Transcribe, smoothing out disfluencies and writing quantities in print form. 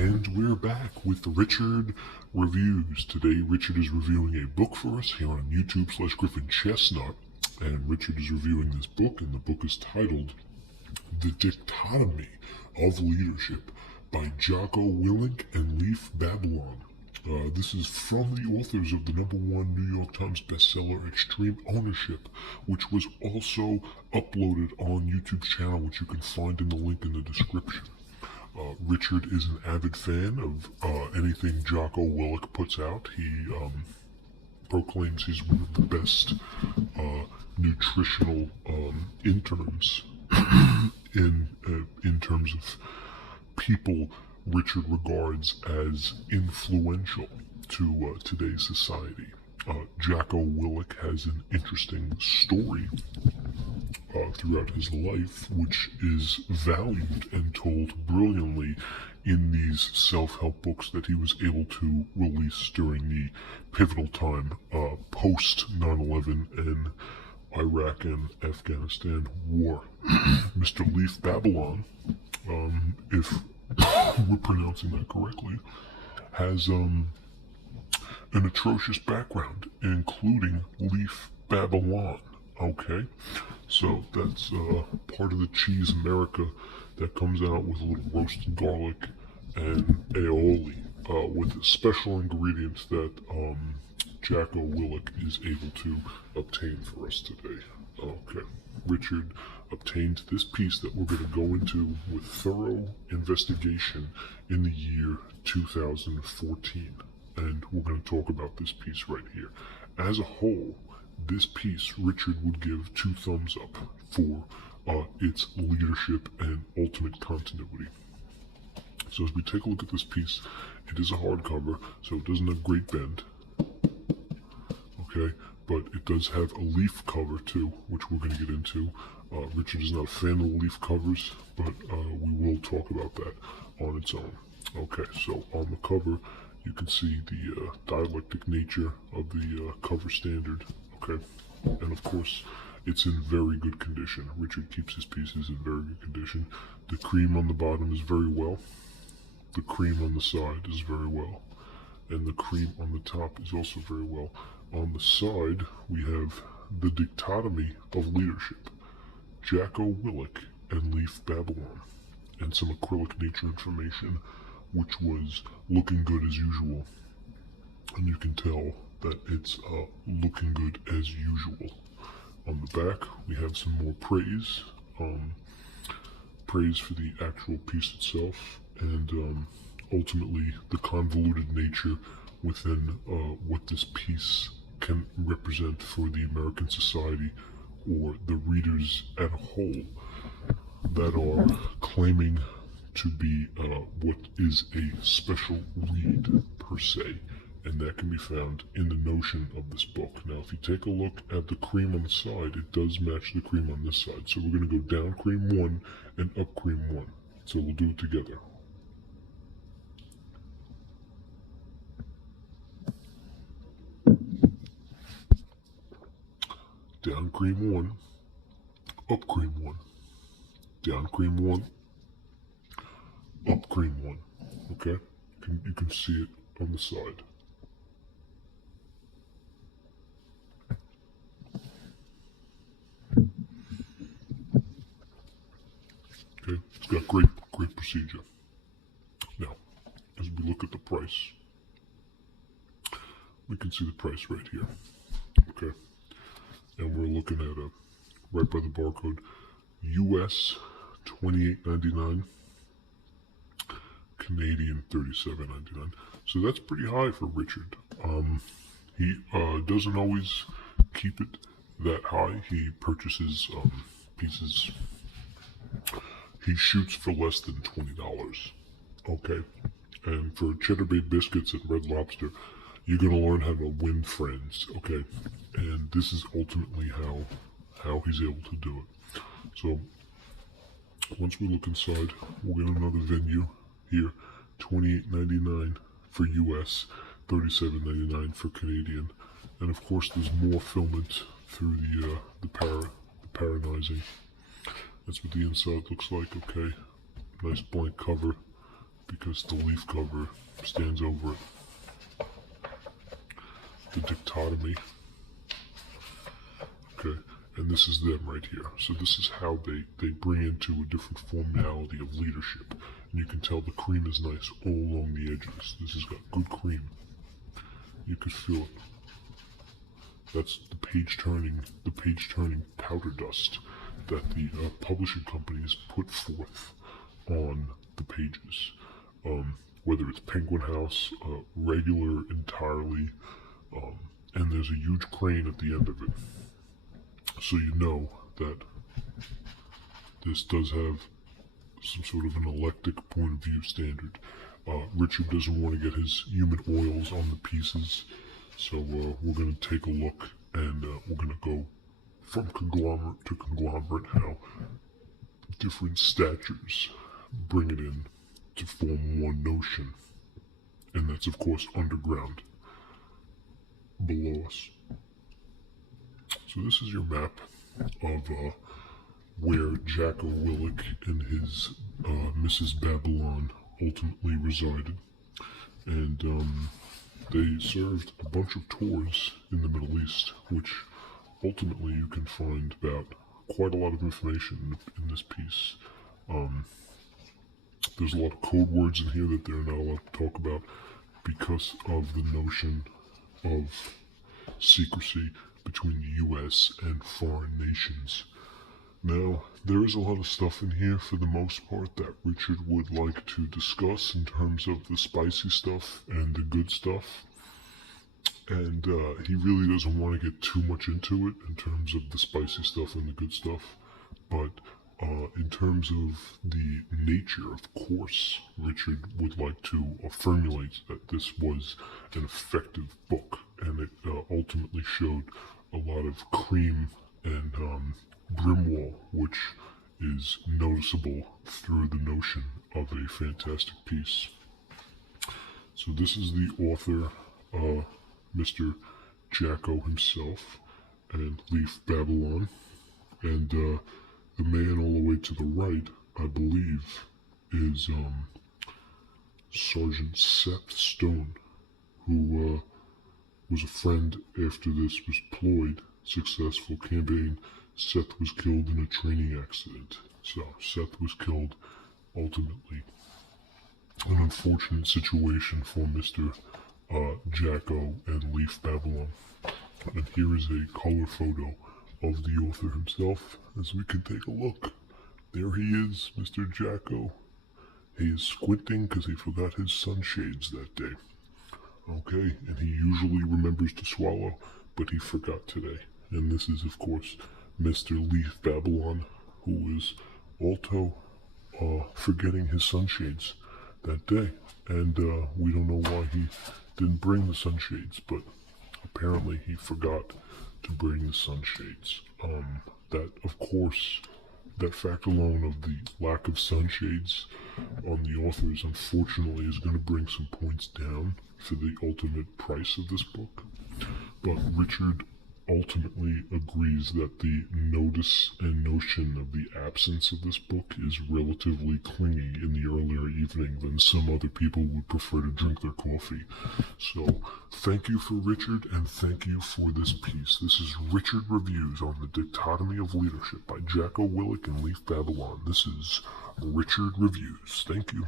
And we're back with Richard Reviews. Today, Richard is reviewing a book for us here on YouTube/Griffin Chestnut. And Richard is reviewing this book, and the book is titled The Dichotomy of Leadership by Jocko, Willink, and Leif Babin. This is from the authors of the #1 New York Times bestseller Extreme Ownership, which was also uploaded on YouTube's channel, which you can find in the link in the description. Richard is an avid fan of anything Jocko Willink puts out. He proclaims he's one of the best nutritional interns in terms of people Richard regards as influential to today's society. Jocko Willink has an interesting story throughout his life, which is valued and told brilliantly in these self-help books that he was able to release during the pivotal time post 9/11 and Iraq and Afghanistan war. Mr. Leif Babin, if we're pronouncing that correctly, has an atrocious background, including Leif Babin. Okay, so that's part of the cheese America that comes out with a little roasted garlic and aioli with a special ingredient that Jocko Willink is able to obtain for us today. Okay, Richard obtained this piece that we're going to go into with thorough investigation in the year 2014. And we're going to talk about this piece right here. As a whole, this piece Richard would give 2 thumbs up for its leadership and ultimate continuity. So as we take a look at this piece, it is a hardcover, so it doesn't have great bend. Okay, but it does have a leaf cover too, which we're going to get into. Richard is not a fan of the leaf covers, but we will talk about that on its own. Okay, so on the cover, you can see the dialectic nature of the cover standard. Okay, and of course, it's in very good condition. Richard keeps his pieces in very good condition. The cream on the bottom is very well. The cream on the side is very well. And the cream on the top is also very well. On the side, we have The Dichotomy of Leadership, Jocko Willink and Leif Babin, and some acrylic nature information, which was looking good as usual. And you can tell that it's looking good as usual. On the back, we have some more praise. Praise for the actual piece itself, and ultimately the convoluted nature within what this piece can represent for the American society or the readers at a whole that are claiming to be what is a special read per se, and that can be found in the notion of this book. Now, if you take a look at the cream on the side, it does match the cream on this side. So we're going to go down cream 1 and up cream 1. So we'll do it together. Down cream 1, up cream 1, down cream 1, up cream 1. Okay? You can see it on the side. Okay, it's got great procedure. Now, as we look at the price, we can see the price right here. Okay, and we're looking at right by the barcode, US $28.99, Canadian $37.99. So that's pretty high for Richard. He doesn't always keep it that high. He purchases pieces. He shoots for less than $20. Okay, and for Cheddar Bay biscuits and Red Lobster, you're gonna learn how to win friends. Okay, and this is ultimately how he's able to do it. So once we look inside, we'll get another venue here, $28.99 for US, $37.99 for Canadian, and of course there's more filament through the paranizing. That's what the inside looks like. Okay, nice blank cover, because the leaf cover stands over it. The Dichotomy. Okay, and this is them right here. So this is how they bring into a different formality of leadership. And you can tell the cream is nice all along the edges. This has got good cream. You could feel it. That's the page turning powder dust that the publishing companies put forth on the pages. Whether it's Penguin House, regular entirely, and there's a huge crane at the end of it. So you know that this does have some sort of an eclectic point of view standard. Richard doesn't want to get his human oils on the pieces, so we're going to take a look, and we're going to go from conglomerate to conglomerate, how different statures bring it in to form one notion, and that's of course underground below us. So this is your map of where Jocko Willink and his Mrs. Babylon ultimately resided, and they served a bunch of tours in the Middle East, which ultimately you can find about quite a lot of information in this piece. There's a lot of code words in here that they're not allowed to talk about because of the notion of secrecy between the U.S. and foreign nations. Now, there is a lot of stuff in here for the most part that Richard would like to discuss in terms of the spicy stuff and the good stuff. And he really doesn't want to get too much into it in terms of the spicy stuff and the good stuff. But in terms of the nature, of course, Richard would like to formulate that this was an effective book, and it ultimately showed a lot of cream and brimwall, which is noticeable through the notion of a fantastic piece. So this is the author, Mr. Jocko himself, and Leif Babylon, and the man all the way to the right, I believe, is Sergeant Seth Stone, who was a friend after this was deployed. Successful campaign. Seth was killed in a training accident. So Seth was killed ultimately. An unfortunate situation for Mr. Jocko and Leif Babylon. And here is a color photo of the author himself, as we can take a look. There he is, Mr. Jocko. He is squinting because he forgot his sunshades that day. Okay, and he usually remembers to swallow, but he forgot today. And this is, of course, Mr. Leif Babylon, who is also forgetting his sunshades that day. And we don't know why he didn't bring the sunshades, but apparently he forgot to bring the sunshades. That, of course, that fact alone of the lack of sunshades on the authors, unfortunately, is going to bring some points down for the ultimate price of this book. But Richard ultimately agrees that the notice and notion of the absence of this book is relatively clingy in the earlier evening than some other people would prefer to drink their coffee. So thank you for Richard, and thank you for this piece. This is Richard Reviews on the Dichotomy of Leadership by Jocko Willink and Leif Babylon. This is Richard Reviews. Thank you.